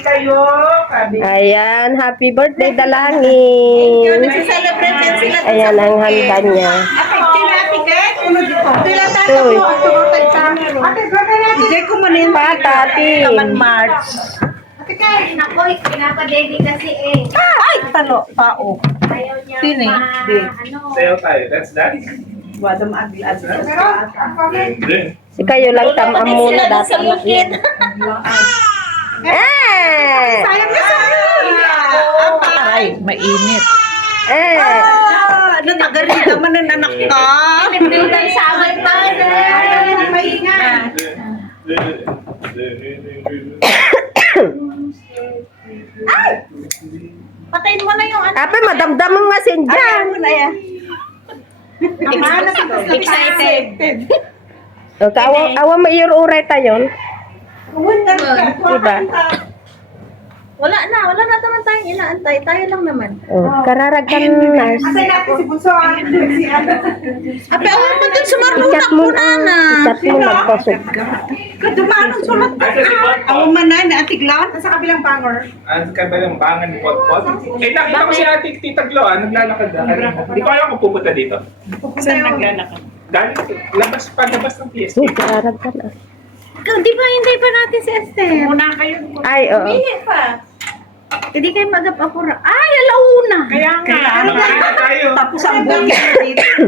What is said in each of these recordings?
birthday kayo. Ayan, happy birthday Dalangin. Nagsa-celebrate yan sila. Ayan ang handa niya. Uy. Ije ko mo rin. Patatin. March. Ate Kay, nakoy, pinapa-daddy kasi eh. Ay, talo, pao. Ayaw niya Sino eh? Di. ano. Sayo tayo. That's that. Wadam agli-agli. Si kayo lang tamam muna dati. Sa bukid. Sayang na Ay, mainit. Natagarin naman ng anak ka. Pinagdildan sa amin pa. Maingat. Patayin mo na yung ano. Ape, madamdam mo nga sinjan. Excited. O, awa mo iuray tayo. Diba? Wala na naman tayong inaantay. Tayo lang naman. O, kararagan na. Ape, awan mo dun sumarundak Ikat mo mo na na. Ikat mo nagpasok. Kadumanong sulat ka. Awan man na, natiglan. Sa kabilang bangor. Ang kabalang bangan ni Pot-Pot. Eh, nakita ko si Ate Tita Glo, naglalakad na. Hindi ko alam kung pupunta dito. Saan naglalakad? Galing, labas ng PSP. Uy, kararagan na. Di ba hindi pa natin si Esther? Muna kayo. Ay, oo. Hindi pa. Hindi kayo mag-apura. Ay, alauna. Kaya nga. Magkita tayo. Tapos ang buhay dito.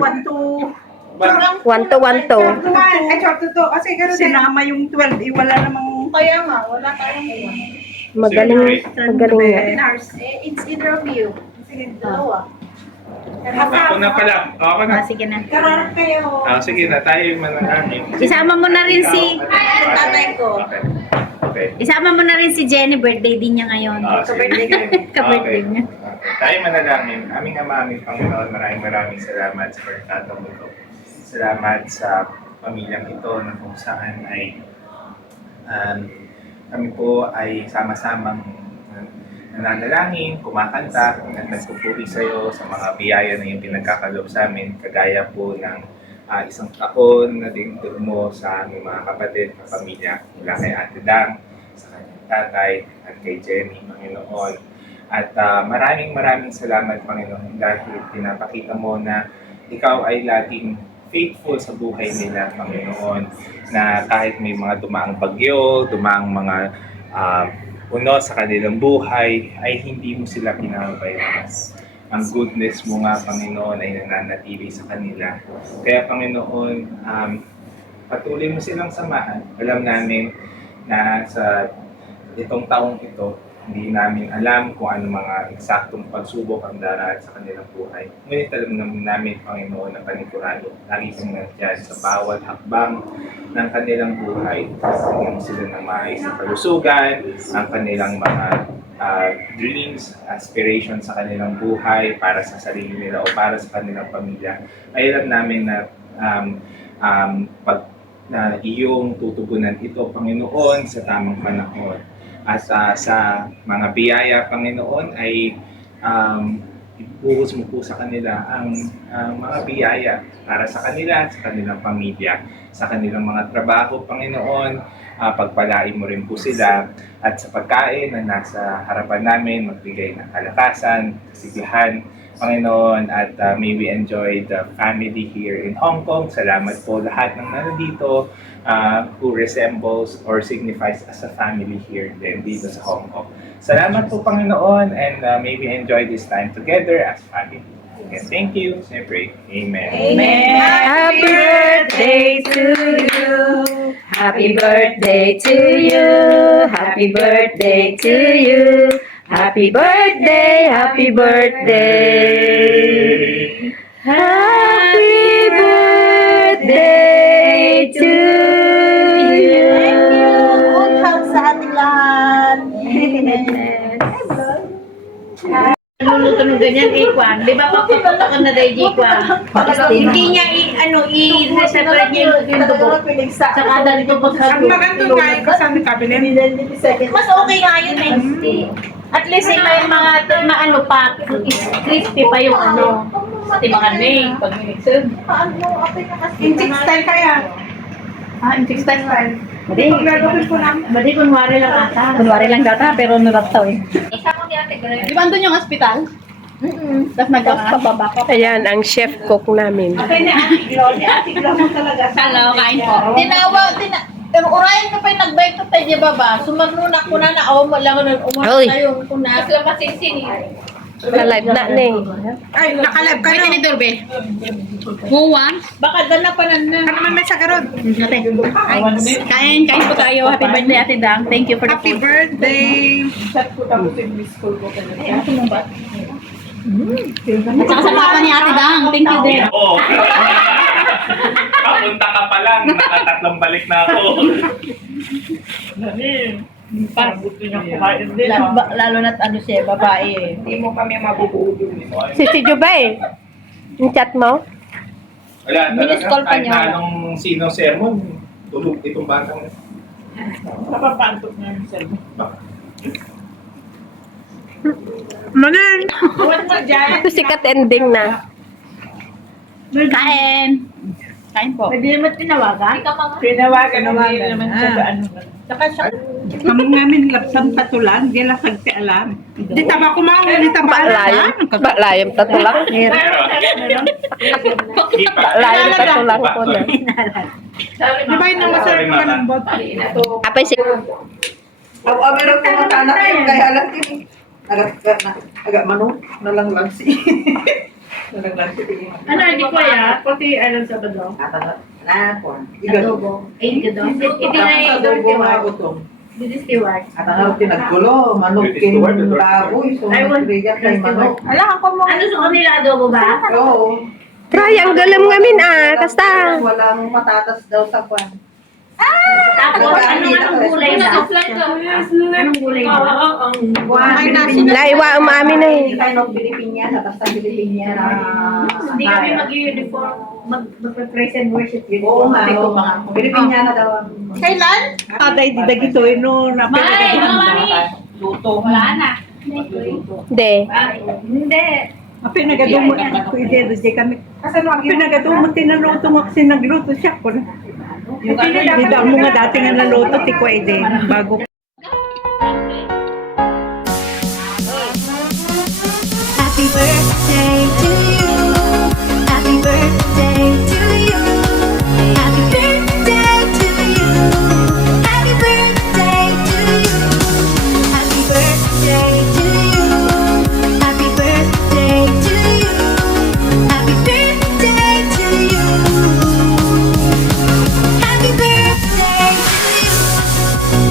Wanto. Sinama yung 12. Wala namang... Kaya nga, wala tayong Magaling nga. It's either of you. Sige, dalawa. Ako na pala. Ako na. Sige na. Kararap kayo. Sige na, tayo yung mananangin. Isama mo na rin si tatay ko. Okay. Isama mo na rin si Jenny, birthday din niya ngayon. Sige. Ka-birthday niya. Tayo manalangin. Aming Ama, aming Panginoon, maraming salamat sa pagkataong ito. Salamat sa pamilyang ito na kung saan ay kami po ay sama-samang nananalangin, kumakanta, at nagpupuri sa iyo sa mga biyaya na yung pinagkakaloob sa amin, kagaya po ng isang taon na dinudod mo sa aming mga kapatid na pamilya mula kay Ate Dang, sa kanyang tatay, at kay Jenny, Panginoon. At maraming salamat, Panginoon, dahil pinapakita mo na ikaw ay laging faithful sa buhay nila, Panginoon, na kahit may mga dumaang bagyo, dumaang mga uno sa kanilang buhay, ay hindi mo sila pinapabayaan. Ang goodness mo nga, Panginoon, ay nananatili sa kanila. Kaya, Panginoon, patuloy mo silang samahan. Alam namin na sa itong taong ito, hindi namin alam kung ano mga eksaktong pagsubok ang daraan sa kanilang buhay. Ngunit alam namin, Panginoon, ang panigurado. Lagi kang nandiyan sa bawat hakbang ng kanilang buhay. Bigyan mo sila ng maayos na kalusugan, ang kanilang mga dreams, aspirations sa kanilang buhay para sa sarili nila o para sa kanilang pamilya. Ay alam namin na pag na iyong tutugunan ito, Panginoon, sa tamang panahon. At sa mga biyaya, Panginoon, ay ibuhos mo po sa kanila ang mga biyaya para sa kanila, sa kanilang pamilya, sa kanilang mga trabaho, Panginoon. Pagpalain mo rin po sila at sa pagkain na nasa harapan namin, magbigay ng kalakasan, kasigahan, Panginoon, at may we enjoy the family here in Hong Kong. Salamat po lahat ng nandito who resembles or signifies as a family here din dito sa Hong Kong. Salamat po, Panginoon, and may we enjoy this time together as family. And thank you. I pray. Amen. Amen. Happy birthday to you. Happy birthday to you. Happy birthday to you. Happy birthday, happy birthday. Happy birthday to you. Thank you. Good health sa ating lahat. Luluto ng ganyan, Kwan. Di ba papapunta ka na dahil, Kwan? Hindi niya i-separate niya yung dugo. Saka dahil ito Ang maganda nga yung kasama cabinet. Mas okay nga yun eh. At least may mga maano pa, crispy pa yung Pati mga name, pag minixer. Inchik style kaya. In 6 times 5. Badi, kunwari lang ata. Kunwari lang data, pero nurataw eh. Isa mo ni Ate Grace. Di ba andun yung hospital? Tapos Pababa ko. Ayan, ang chef cook namin. Okay ni Ate Glo mo talaga. Hello, kain po. Urayan ka pa yung nag-bike ka tayo, di ba ba? Sumanunak ko na na, lang nun, Oy. na yung kuna. Sila masisini. Ka-live na ni. Ay, nakalab ka Pwede na. ni Dorbe. Huwa. Baka dala pa na na. Ano man may sagarod? Kain po tayo. Happy birthday, Ate Dang. Thank you for the Happy food. birthday! At saka sa papa ni Ate Dang. Thank you din. Oo. Papunta ka pa lang, nakatatlong balik na ako. Lalo na't ano siya, babae eh. Hindi mo kami mabubuo. Si Jubay. Yung chat mo? Wala Minis talaga, call pa kahit niya, na wala. anong sino sermon, tulog itong batang. Napapantok na yung cellphone. Manin! Sikat ending na. Kain! Kain po. Pwede naman tinawagan? Ikaw mga. Tinawagan naman sa ano. Saka siya. Kamang namin lapsan patulan, di lasag ti alam. Di taba ko mga, di taba Balayam. Balayam tatulang. Balayam tatulang po na. Di ba yun ang masarap naman ng bot? Apay si... Meron ko mga anak yung kaya alam din. Agak manok na lang si. Na lang si. Ano, hindi ko ya. Pati alam sa bado. Na po. Adobo. Ay, gado. Ito na yung Adobo nga utong. This is steward. At ang tinaggulo, manok kin baboy. So, nagbigat kay manok. Alam ko mo. Ano sa kanila adobo ba? Oo. Triangle mo ngamin Kasta. Walang matatas daw sa kwan. Tapos, anong gulay ba? Anong gulay ba? Laiwa umami na eh. Hindi tayo Pilipinya, sa tas Pilipinya na. Hindi kami mag-uniform, mag-present worship yun. Oo nga. Pilipinya na daw. Kailan? Aday, di dagito no. May, mga mami. Luto. Wala na. Hindi. Hindi. Pinagadumo pwede di kami. Pinagadumo tinaluto mo kasi nagluto siya ko. Hindi daw mo nga dati nga naluto ti pwede bago. Happy birthday to you. Happy birthday to you. Happy birthday to you. Happy birthday to you. Happy birthday to you. Happy birthday to you. Happy birthday to you. Happy birthday to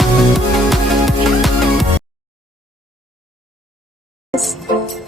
you.